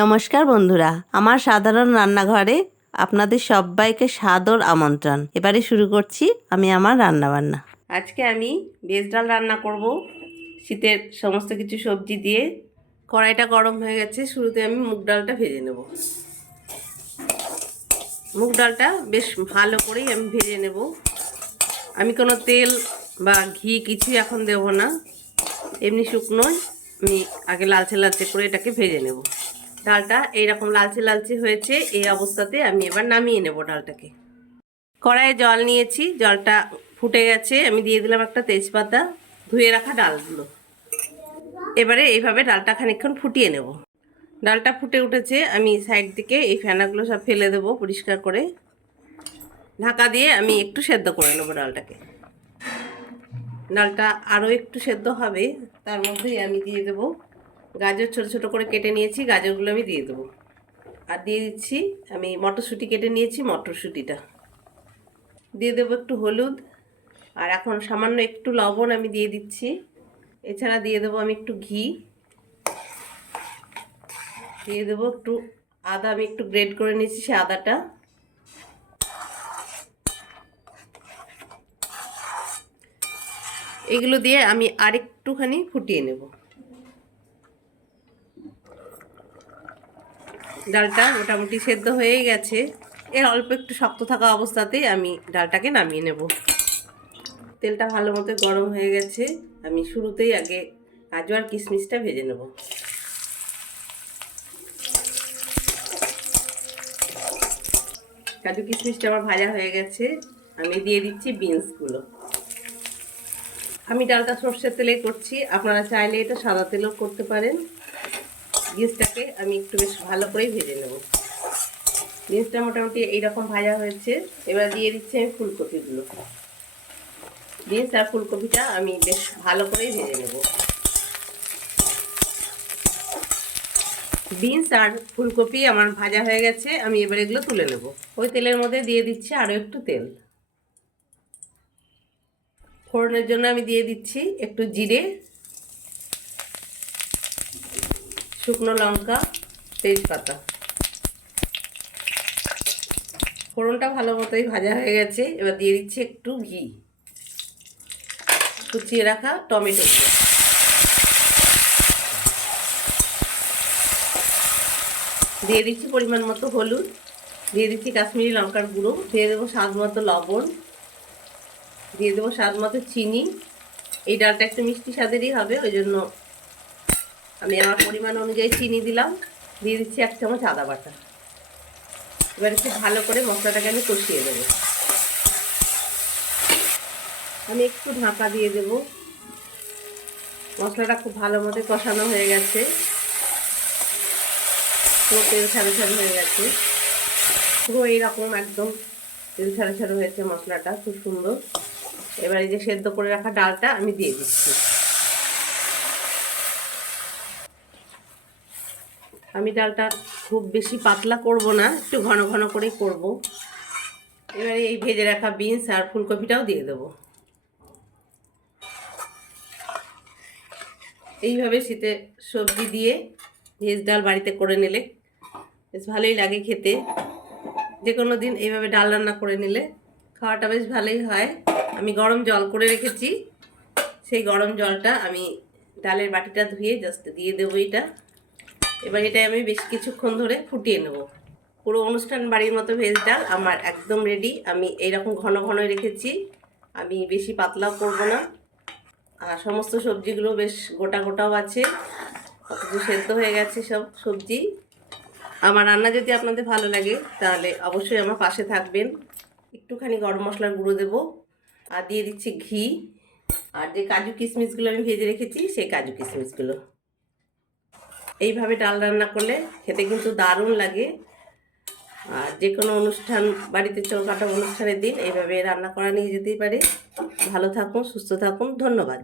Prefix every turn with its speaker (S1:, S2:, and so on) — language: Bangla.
S1: নমস্কার বন্ধুরা, আমার সাধারণ রান্নাঘরে আপনাদের সবাইকে সাদর আমন্ত্রণ। এবারে শুরু করছি আমি আমার রান্নাবান্না। আজকে আমি ভেজ ডাল রান্না করব। শীতের সমস্ত কিছু সবজি দিয়ে কড়াইটা গরম হয়ে গেছে, শুরুতে আমি মুগ ডালটা ভেজে নেব। মুগ ডালটা বেশ ভালো করেই আমি ভেজে নেব। আমি কোনো তেল বা ঘি কিছুই এখন দেব না। এমনি শুকনোই আমি আগে লালচে লালচে করে এটাকে ভেজে নেব। ডালটা এইরকম লালচে লালচে হয়েছে, এই অবস্থাতে আমি এবার নামিয়ে নেব ডালটাকে। কড়াইয়ে জল নিয়েছি, জলটা ফুটে গেছে, আমি দিয়ে দিলাম একটা তেজপাতা, ধুয়ে রাখা ডালগুলো। এবারে এইভাবে ডালটা খানিকক্ষণ ফুটিয়ে নেব। ডালটা ফুটে উঠেছে, আমি সাইড থেকে এই ফেনাগুলো সব ফেলে দেবো পরিষ্কার করে। ঢাকা দিয়ে আমি একটু সেদ্ধ করে নেব ডালটাকে। ডালটা আরও একটু সেদ্ধ হবে, তার মধ্যেই আমি দিয়ে দেবো গাজর ছোট ছোট করে কেটে নিয়েছি, গাজরগুলো আমি দিয়ে দেবো। আর দিয়ে দিচ্ছি, আমি মটরশুঁটি কেটে নিয়েছি, মটরশুঁটিটা। দিয়ে দেবো একটু হলুদ, আর এখন সামান্য একটু লবণ আমি দিয়ে দিচ্ছি। এছাড়া দিয়ে দেবো আমি একটু ঘি। দিয়ে দেবো একটু আদা, আমি একটু গ্রেড করে নিয়েছি সে আদাটা। এগুলো দিয়ে আমি আরেকটুখানি ফুটিয়ে নেব। ডালটা মোটামুটি সেদ্ধ হয়ে গেছে। এর অল্প একটু শক্ত থাকা অবস্থাতেই আমি ডালটাকে নামিয়ে নেব। তেলটা ভালো মতো গরম হয়ে গেছে। আমি শুরুতেই আগে কাজু আর কিশমিশটা ভেজে নেব। কাজু কিশমিশটা আমার ভাজা হয়ে গেছে। আমি দিয়ে দিচ্ছি বিনসগুলো। আমি ডালটা সর্ষের তেলে করছি। আপনারা চাইলে এটা সাদা তেলেও করতে পারেন। বিনসটাকে আমি একটু বেশ ভালো করেই ভেজে নেব। বিনসটা মোটামুটি এইরকম ভাজা হয়েছে। এবার দিয়ে দিচ্ছি আমি ফুলকপিগুলো। বিনস আর ফুলকপিটা আমি বেশ ভালো করেই ভেজে নেব। বিনস আর ফুলকপি আমার ভাজা হয়ে গেছে, আমি এবার এগুলো তুলে নেব। ওই তেলের মধ্যে দিয়ে দিচ্ছি আরও একটু তেল। ফোড়নের জন্য আমি দিয়ে দিচ্ছি একটু জিরে শুকনো লঙ্কা, তেজপাতা। ফোড়নটা ভালো মতোই ভাজা হয়ে গেছে। এবার দিয়ে দিচ্ছি একটু ঘি। কুচিয়ে রাখা টমেটো দিয়ে দিয়ে দিচ্ছি পরিমাণ মতো হলুদ। দিয়ে দিচ্ছি কাশ্মীরি লঙ্কার গুঁড়ো। দিয়ে দেবো স্বাদ মতো লবণ। দিয়ে দেবো স্বাদ মতো চিনি। এই ডালটা একটু মিষ্টি স্বাদেরই হবে, ওই জন্য আমি আমার পরিমাণ অনুযায়ী চিনি দিলাম। দিয়ে দিচ্ছি এক চামচ আদা বাটা। এবার একটু ভালো করে মশলাটাকে আমি কষিয়ে দেবো আমি একটু ঢাকা দিয়ে দেব। মশলাটা খুব ভালো মতো কষানো হয়ে গেছে। পুরো তেল ছাড়ো ছাড়ো হয়ে গেছে। পুরো এইরকম একদম তেল ছাড়ো ছাড়ো হয়েছে মশলাটা। খুব সুন্দর। এবার এই যে সেদ্ধ করে রাখা ডালটা আমি দিয়ে দিচ্ছি। আমি ডালটা খুব বেশি পাতলা করব না, একটু ঘন ঘন করেই করব। এবারে এই ভেজে রাখা বিনস আর ফুলকপিটাও দিয়ে দেব। এইভাবে শীতে সবজি দিয়ে ভেজ ডাল বাড়িতে করে নিলে বেশ ভালোই লাগে খেতে। যে কোনো দিন এইভাবে ডাল রান্না করে নিলে খাওয়াটা বেশ ভালোই হয়। আমি গরম জল করে রেখেছি, সেই গরম জলটা আমি ডালের বাটিটা ধুয়ে জাস্ট দিয়ে দেবো এটা। এবার এটা আমি বেশ কিছুক্ষণ ধরে ফুটিয়ে নেব। পুরো অনুষ্ঠান বাড়ির মতো ভেজ ডাল আমার একদম রেডি আমি এইরকম ঘন ঘন রেখেছি। আমি বেশি পাতলাও করব না। আর সমস্ত সবজিগুলো বেশ গোটা গোটাও আছে। অথচ সেদ্ধ হয়ে গেছে সব সবজি। আমার রান্না যদি আপনাদের ভালো লাগে, তাহলে অবশ্যই আমার পাশে থাকবেন। একটুখানি গরম মশলার গুঁড়ো দেবো। আর দিয়ে দিচ্ছি ঘি। আর যে কাজু কিশমিশগুলো আমি ভেজে রেখেছি, সেই কাজু কিশমিশগুলো এইভাবে ডাল রান্না করলে খেতে কিন্তু দারুণ লাগে। আর যে কোনো অনুষ্ঠান, বাড়িতে চৌকাটা অনুষ্ঠানের দিন এইভাবে রান্না করা নিয়ে যেতেই পারে। ভালো থাকুন, সুস্থ থাকুন, ধন্যবাদ।